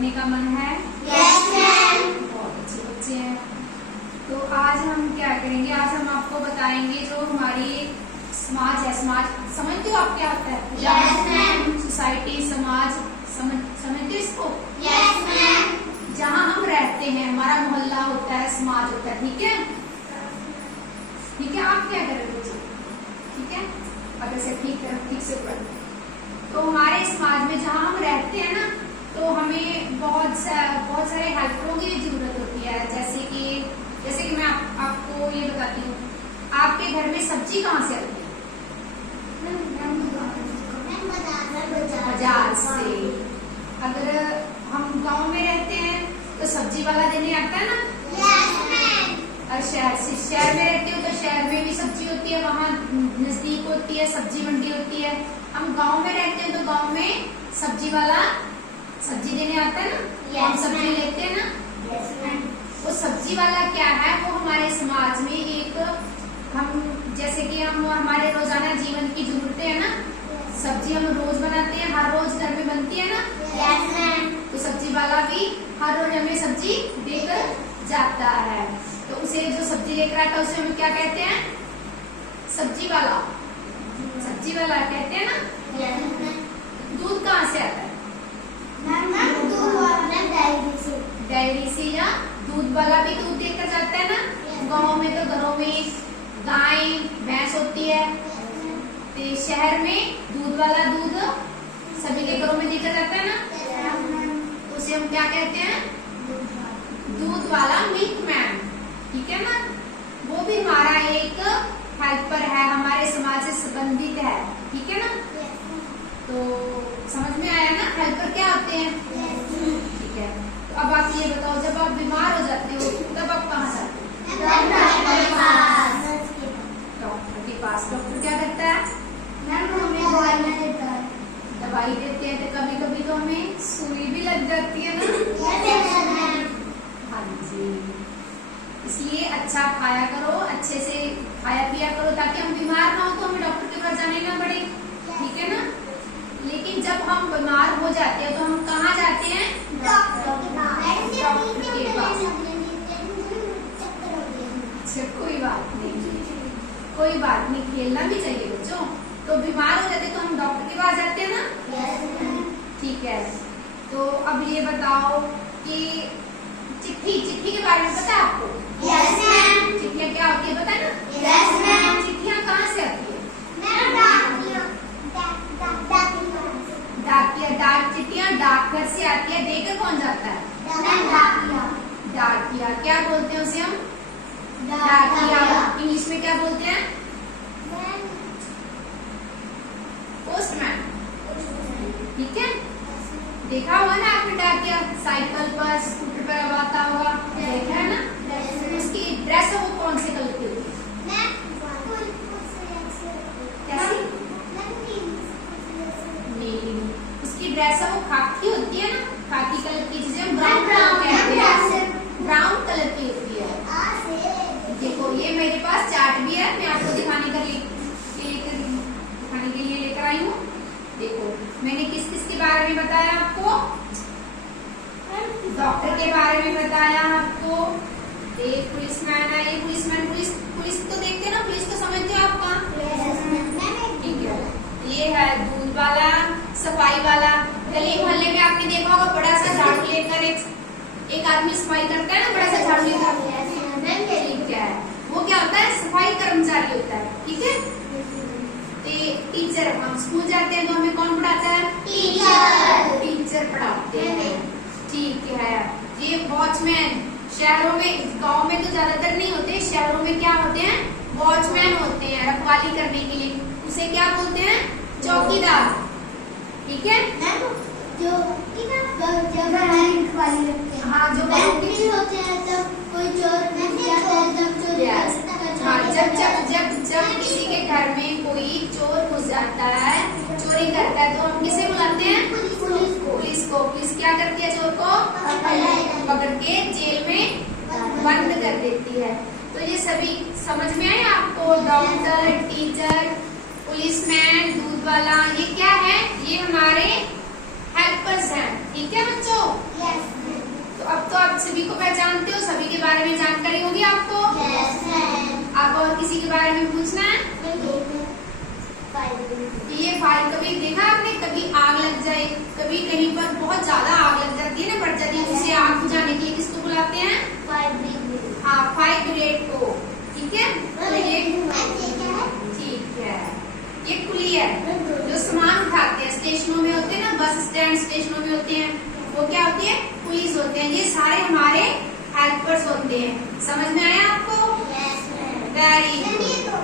पढ़ने का मन है? Yes ma'am. बहुत अच्छे बच्चे हैं। तो आज हम क्या करेंगे, आज हम आपको बताएंगे जो हमारी समाज है, समाज समझते हो आप क्या होता है? Yes ma'am. सोसाइटी, समाज, समझते हो इसको? Yes ma'am. जहाँ हम रहते हैं, हमारा मोहल्ला होता है, समाज होता है, ठीक है? ठीक है, आप क्या कर रहे हो बच्चे? ठीक है, अगर से ठीक से पढ़। तो हमारे समाज में जहाँ हम रहते हैं ना, तो हमें बहुत सारे हेल्परों की जरूरत होती है। जैसे कि मैं आपको ये बताती हूँ, आपके घर में सब्जी कहाँ से आती है? बाजार से। अगर हम गांव में रहते हैं तो सब्जी वाला देने आता है ना? Yes ma'am. और शहर में रहते हो तो शहर में भी सब्जी होती है, वहाँ नजदीक होती है, सब्जी मंडी होती है। हम गांव में रहते हैं तो गांव में सब्जी वाला सब्जी देने आता है ना, हम सब्जी लेते हैं ना। Yes ma'am. वो सब्जी वाला क्या है, वो हमारे समाज में एक हम जैसे कि हम हमारे रोजाना जीवन की जरूरतें है ना, सब्जी हम रोज बनाते हैं, हर रोज घर में बनती है ना। Yes ma'am. तो सब्जी वाला भी हर रोज हमें सब्जी देकर जाता है। तो उसे जो सब्जी लेकर आता है उसे हम क्या कहते हैं? सब्जी वाला। सब्जी वाला कहते हैं ना। Yes ma'am. दूध कहाँ से आता है? मैम दूध वाला डायरी से। डेयरी से, या दूध वाला भी दूध देकर जाता है ना। गाँव में तो घरों में गाय भैंस होती है, तो शहर में दूध वाला दूध सभी के घरों में देकर जाता है ना। उसे हम क्या कहते हैं? दूध वाला, मिल्कमैन, ठीक है ना। वो भी हमारा एक हेल्पर है, हमारे समाज से संबंधित है, ठीक है ना। तो समझ में आया ना हेल्पर क्या होते हैं? ठीक है। तो अब आप ये बताओ, जब आप बीमार हो जाते हो तब आप कहाँ जाते हो? डॉक्टर के पास। डॉक्टर क्या करता है? दवाई देते हैं। तो कभी कभी तो हमें सुई भी लग जाती है ना। हाँ जी। इसलिए अच्छा खाया करो, अच्छे से खाया पिया करो, ताकि हम बीमार ना हो तो हमें डॉक्टर के पास जाने ना पड़े, ठीक है ना। लेकिन जब हम बीमार हो जाते हैं तो हम कहाँ जाते हैं? डॉक्टर के पास। अच्छा, कोई बात नहीं, खेलना भी चाहिए बच्चों। तो बीमार हो जाते तो हम डॉक्टर के पास जाते हैं ना। ठीक है। तो अब ये बताओ कि चिट्ठी के बारे में पता है आपको? Yes ma'am. चिट्ठियाँ क्या होती है पता है ना? Yes ma'am. चिट्ठियाँ कहाँ से आती है? डाक चिट्ठियाँ डाकघर से आती है। देकर कौन जाता है? डाकिया। क्या बोलते हैं उसे हम? डाकिया। इंग्लिश में क्या बोलते हैं? पोस्टमैन, ठीक है। देखा होगा ना आपने डाकिया, साइकिल पर, स्कूटर पर अब आता होगा, देखा है ना। उसकी ड्रेस वो कौन से कलर की होती है? कैसी? नीली। उसकी ड्रेस वो खाकी होती है ना, खाकी कलर की, जिसे हम ब्राउन कहते हैं, ब्राउन कलर की होती है। देखो ये मेरे पास चार्ट भी है, मैं आपको दिखाने के लिए लेकर आई हूँ। देखो मैंने किस किस के बारे में बताया आपको? डॉक्टर के बारे में बताया आपको। एक पुलिसमैन है, ये पुलिसमैन, पुलिस तो देखते हैं ना, पुलिस को समझते हो आपका? ठीक है। ये है दूध वाला, सफाई वाला। गली मोहल्ले में आपने देखा होगा, बड़ा सा झाड़ू लेकर एक आदमी सफाई करता है ना, बड़ा सा झाड़ू लेकर। ठीक है, वो क्या होता है? सफाई कर्मचारी होता है, ठीक है। टीचर, हम स्कूल जाते हैं तो हमें कौन पढ़ाता है? टीचर पढ़ाते हैं, ठीक है। ये वॉचमैन, शहरों में, गांव में तो ज्यादातर नहीं होते, शहरों में क्या होते हैं? वॉचमैन होते हैं, रखवाली करने के लिए। उसे क्या बोलते हैं? चौकीदार, ठीक है। जो हाँ, जो होते हैं तब कोई चोर जब किसी के घर में कोई चोर घुस जाता है, चोरी करता है, तो हम किसे बुलाते हैं? पुलिस को। पुलिस क्या करती है? चोर को पकड़ के जेल में बंद कर देती है। तो ये सभी समझ में आए आपको? डॉक्टर, टीचर, पुलिसमैन, दूध वाला, ये क्या है? ये हमारे हेल्पर्स हैं। ठीक है बच्चों? तो अब तो आप सभी को पहचानते हो, सभी के बारे में जानकारी होगी आपको। आप और किसी के बारे में पूछना है? ये फायर कभी देखा आपने? कभी आग लग जाए, कभी कहीं पर बहुत ज्यादा आग लग जाती है ना, बढ़ जाती है, उसे आग बुझाने के लिए किसको बुलाते हैं? हाँ, फायर ब्रिगेड को। ठीक है, तो ये ठीक है, ये कुली है जो सामान उठाते हैं, स्टेशनों में होते हैं ना, बस स्टैंड स्टेशनों में होते हैं, वो क्या होती है? पुलिस होते हैं। ये सारे हमारे हेल्पर्स होते हैं। समझ में आया आपको? Very good.